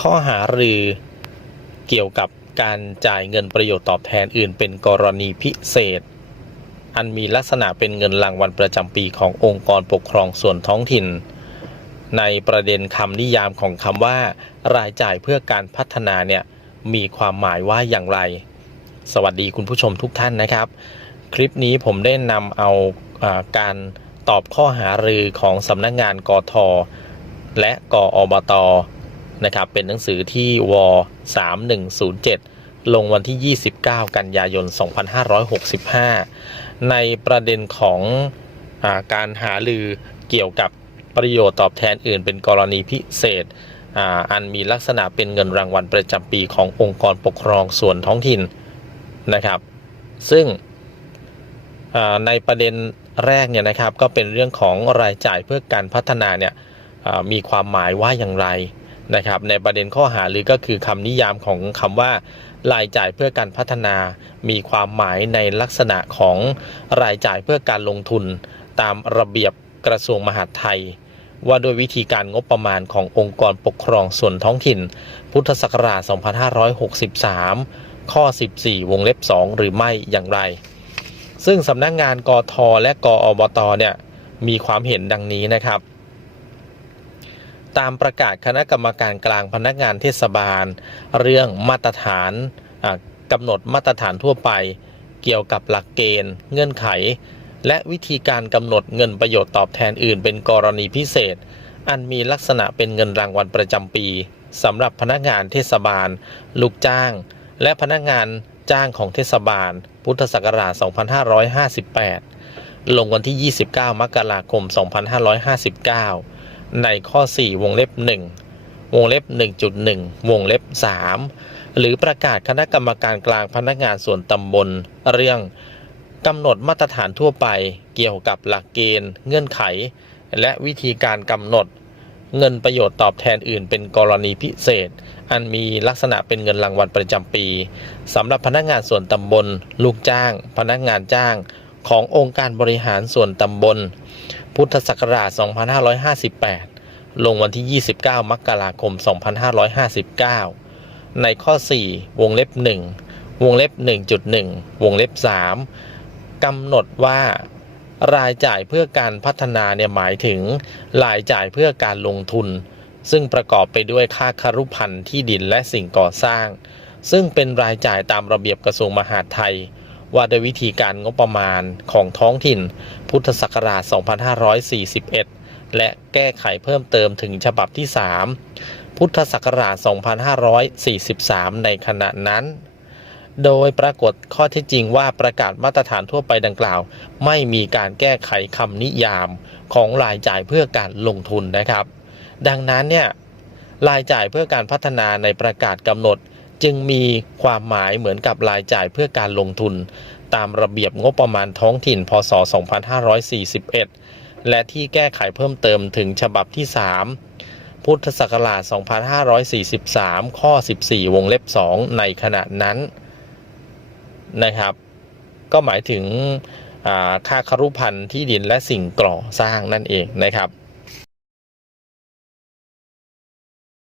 ข้อหารือ เกี่ยวกับการจ่ายเงินประโยชน์ตอบแทนอื่น เป็นกรณีพิเศษ อันมีลักษณะเป็นเงินรางวัลประจำปีขององค์กรปกครองส่วนท้องถิ่น ในประเด็นคำนิยามของคำว่า รายจ่ายเพื่อการพัฒนาเนี่ยมีความหมายว่าอย่างไร สวัสดีคุณผู้ชมทุกท่านนะครับ คลิปนี้ผมได้นำเอาอาการตอบข้อหารือของสำนักงานกทและกอบต นะครับ เป็นหนังสือที่ว3107 ลงวันที่ 29 กันยายน 2565 ในประเด็นของอาการหารือเกี่ยวกับประโยชน์ตอบแทนอื่นเป็นกรณีพิเศษอ,อันมีลักษณะเป็นเงินรางวัลประจำปีขององค์กรปกครองส่วนท้องถิ่นนะครับ ซึ่งในประเด็นแรกเนี่ยนะครับก็เป็นเรื่องของรายจ่ายเพื่อการพัฒนาเนี่ยมีความหมายว่าอย่างไร นะครับในประเด็นข้อหาหรือก็คือคำนิยามของคำว่ารายจ่ายเพื่อการพัฒนา มีความหมายในลักษณะของรายจ่ายเพื่อการลงทุน ตามระเบียบกระทรวงมหาดไทย ว่าด้วยวิธีการงบประมาณขององค์กรปกครองส่วนท้องถิ่น พุทธศักราช 2563 ข้อ 14 วงเล็บ 2 หรือไม่อย่างไร ซึ่งสำนักงงานกทและกอบตเนี่ยมีความเห็นดังนี้นะครับ ตามประกาศคณะกรรมการกลางพนักงานเทศบาล เรื่องมาตรฐานกำหนดมาตรฐานทั่วไป เกี่ยวกับหลักเกณฑ์ เงื่อนไข และวิธีการกำหนดเงินประโยชน์ตอบแทนอื่น เป็นกรณีพิเศษ อันมีลักษณะเป็นเงินรางวัลประจำปีสำหรับพนักงานเทศบาล ลูกจ้าง และพนักงานจ้างของเทศบาล พุทธศักราช 2558 ลงวันที่ 29 มกราคม 2559 ในข้อ 4 วงเล็บ 1 วงเล็บ 1.1 วงเล็บ 3 หรือประกาศคณะกรรมการกลางพนักงานส่วนตำบล เรื่องกำหนดมาตรฐานทั่วไป เกี่ยวกับหลักเกณฑ์ เงื่อนไข และวิธีการกำหนด เงินประโยชน์ตอบแทนอื่นเป็นกรณีพิเศษ อันมีลักษณะเป็นเงินรางวัลประจำปีสำหรับพนักงานส่วนตำบล ลูกจ้าง พนักงานจ้าง ขององค์การบริหารส่วนตำบล พุทธศักราช 2558 ลงวันที่ 29 มกราคม 2559 ในข้อ 4 วงเล็บ 1 วงเล็บ 1.1 วงเล็บ 3 กำหนดว่ารายจ่ายเพื่อการพัฒนาเนี่ยหมายถึง รายจ่ายเพื่อการลงทุน ซึ่งประกอบไปด้วยค่าคารุพันธ์ที่ดินและสิ่งก่อสร้าง ซึ่งเป็นรายจ่ายตามระเบียบกระทรวงมหาดไทย ว่าด้วยวิธีการงบประมาณของท้องถิ่น พุทธศักราช 2541 และแก้ไขเพิ่มเติมถึงฉบับที่ 3 พุทธศักราช 2543 ในขณะนั้น โดยปรากฏข้อเท็จจริงว่าประกาศมาตรฐานทั่วไปดังกล่าว ไม่มีการแก้ไขคำนิยามของรายจ่ายเพื่อการลงทุนนะครับ ดังนั้นเนี่ยรายจ่ายเพื่อการพัฒนาในประกาศกำหนด จึงมีความหมายเหมือนกับรายจ่ายเพื่อการลงทุน ตามระเบียบงบประมาณท้องถิ่น พศ 2541 และที่แก้ไขเพิ่มเติมถึงฉบับที่ 3 พุทธศักราช 2543 ข้อ 14 วงเล็บ 2 ในขณะนั้นนะครับ ก็หมายถึงค่าคารุพันธ์ที่ดินและสิ่งก่อสร้างนั่นเองนะครับ